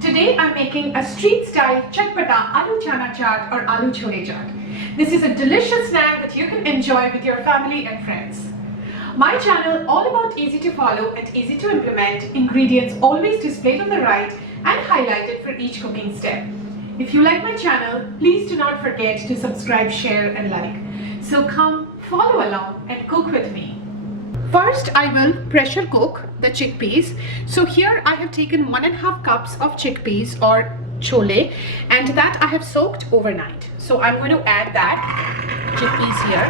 Today I'm making a street style Chatpata Aloo Chana chaat or Aloo Chole chaat. This is a delicious snack that you can enjoy with your family and friends. My channel all about easy to follow and easy to implement, ingredients always displayed on the right and highlighted for each cooking step. If you like my channel, please do not forget to subscribe, share and like. So come follow along and cook with me. First, I will pressure cook the chickpeas. So here I have taken 1.5 cups of chickpeas or chole, and that I have soaked overnight. So I'm going to add that chickpeas here,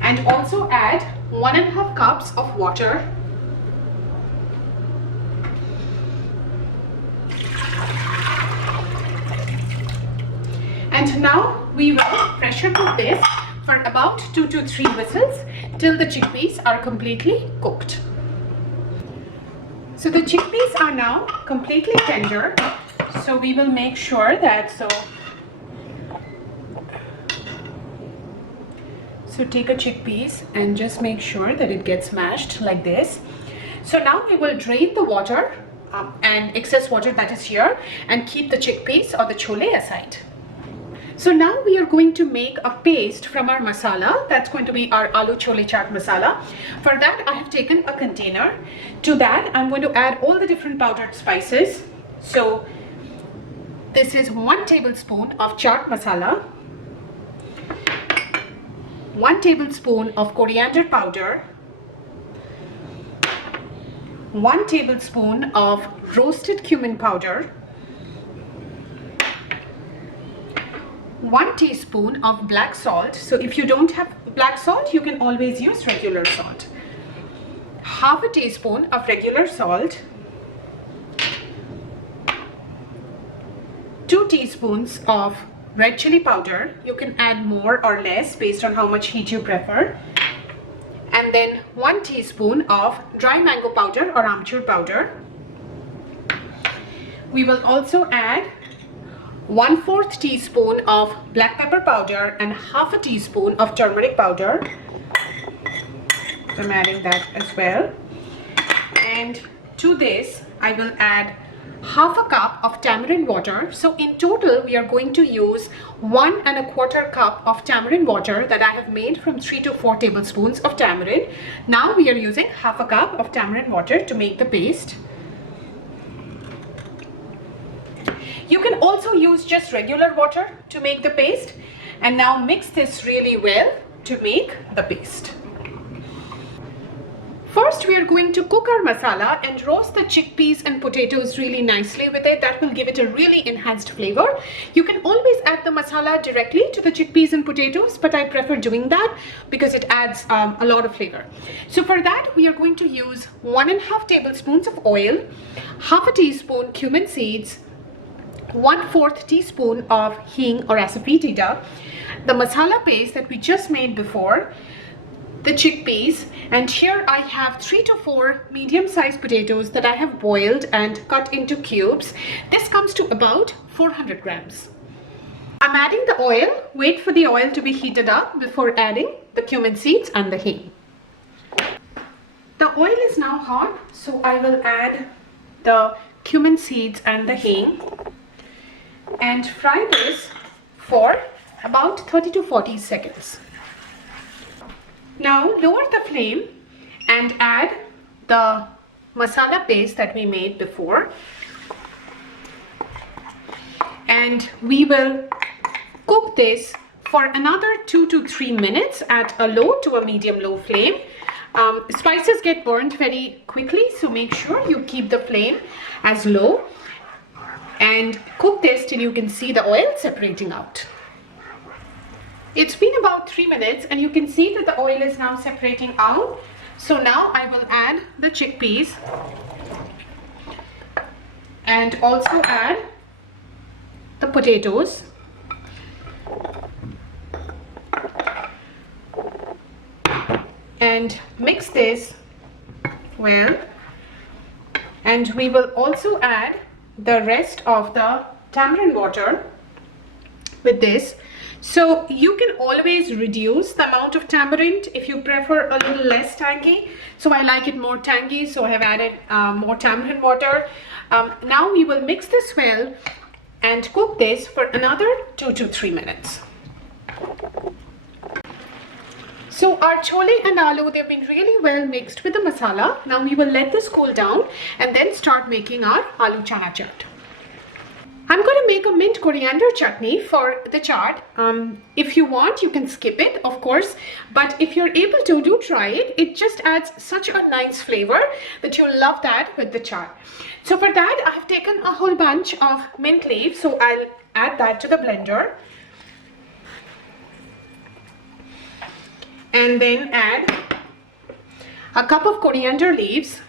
and also add 1.5 cups of water. And now we will pressure cook this for about 2 to 3 whistles till the chickpeas are completely cooked. So the chickpeas are now completely tender, so we will make sure that so take a chickpeas and just make sure that it gets mashed like this. So now we will drain the water and excess water that is here and keep the chickpeas or the chole aside. So now we are going to make a paste from our masala. That's going to be our aloo chole chaat masala. For that I have taken a container. To that I'm going to add all the different powdered spices. So this is 1 tablespoon of chaat masala, 1 tablespoon of coriander powder, 1 tablespoon of roasted cumin powder, 1 teaspoon of black salt. So if you don't have black salt, you can always use regular salt. Half a teaspoon of regular salt, 2 teaspoons of red chili powder. You can add more or less based on how much heat you prefer. And then 1 teaspoon of dry mango powder or amchur powder. We will also add 1/4 teaspoon of black pepper powder and half a teaspoon of turmeric powder. So I'm adding that as well. And to this I will add half a cup of tamarind water. So in total we are going to use 1¼ cup of tamarind water that I have made from 3 to 4 tablespoons of tamarind. Now we are using half a cup of tamarind water to make the paste. You can also use just regular water to make the paste. And now mix this really well to make the paste. First we are going to cook our masala and roast the chickpeas and potatoes really nicely with it. That will give it a really enhanced flavor. You can always add the masala directly to the chickpeas and potatoes, but I prefer doing that because it adds a lot of flavor. So for that we are going to use 1½ tablespoons of oil, half a teaspoon cumin seeds, 1/4 teaspoon of hing or asafoetida, the masala paste that we just made before, the chickpeas, and here I have 3 to 4 medium-sized potatoes that I have boiled and cut into cubes. This comes to about 400 grams. I'm adding the oil. Wait for the oil to be heated up before adding the cumin seeds and the hing. The oil is now hot, so I will add the cumin seeds and the hing and fry this for about 30 to 40 seconds. Now lower the flame and add the masala paste that we made before, and we will cook this for another 2 to 3 minutes at a low to a medium-low flame. Spices get burnt very quickly, so make sure you keep the flame as low and cook this till you can see the oil separating out. It's been about 3 minutes and you can see that the oil is now separating out. So now I will add the chickpeas and also add the potatoes. And mix this well. And we will also add the rest of the tamarind water with this So you can always reduce the amount of tamarind if you prefer a little less tangy. So I like it more tangy, so I have added more tamarind water. Now we will mix this well and cook this for another 2 to 3 minutes. So our chole and aloo, they've been really well mixed with the masala. Now we will let this cool down and then start making our aloo chana chaat. I'm going to make a mint coriander chutney for the chaat. If you want, you can skip it, of course. But if you're able to, do try it. It just adds such a nice flavor that you'll love that with the chaat. So for that, I have taken a whole bunch of mint leaves. So I'll add that to the blender. And then add a cup of coriander leaves.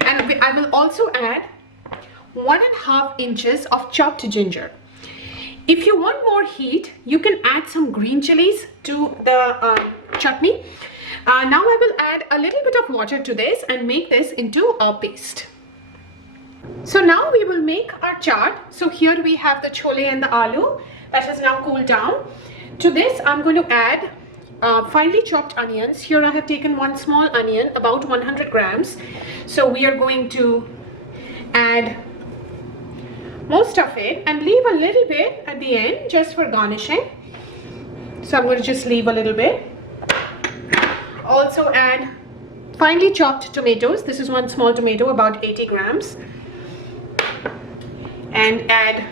And I will also add 1.5 inches of chopped ginger. If you want more heat, you can add some green chilies to the chutney. Now I will add a little bit of water to this and make this into a paste. So now we will make our chaat. So here we have the chole and the aloo that has now cooled down. To this I'm going to add finely chopped onions. Here I have taken one small onion, about 100 grams. So we are going to add most of it and leave a little bit at the end just for garnishing. So I'm going to just leave a little bit. Also add finely chopped tomatoes. This is one small tomato, about 80 grams. And add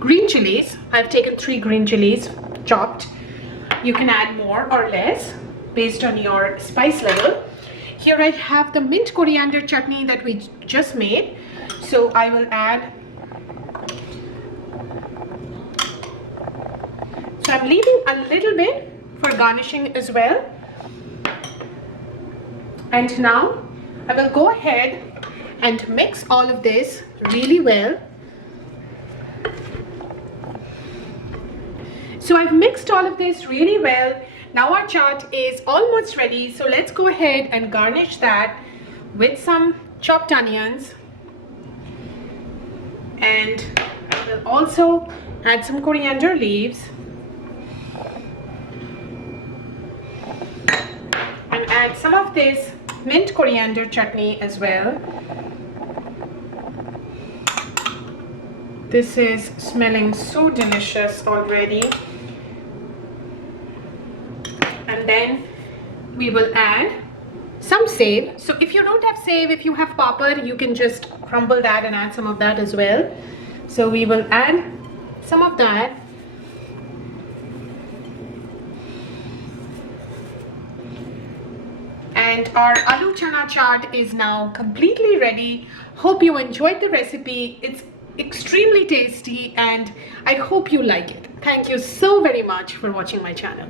green chilies. I've taken 3 green chilies chopped. You can add more or less based on your spice level. Here I have the mint coriander chutney that we just made. So I will add. So I'm leaving a little bit for garnishing as well. And now I will go ahead and mix all of this really well. So I've mixed all of this really well. Now our chaat is almost ready. So let's go ahead and garnish that with some chopped onions. And I will also add some coriander leaves. And add some of this mint coriander chutney as well. This is smelling so delicious already. And then we will add some save. So if you don't have save, if you have papad, you can just crumble that and add some of that as well. So we will add some of that. And our aloo chana chaat is now completely ready. Hope you enjoyed the recipe. It's extremely tasty and I hope you like it. Thank you so very much for watching my channel.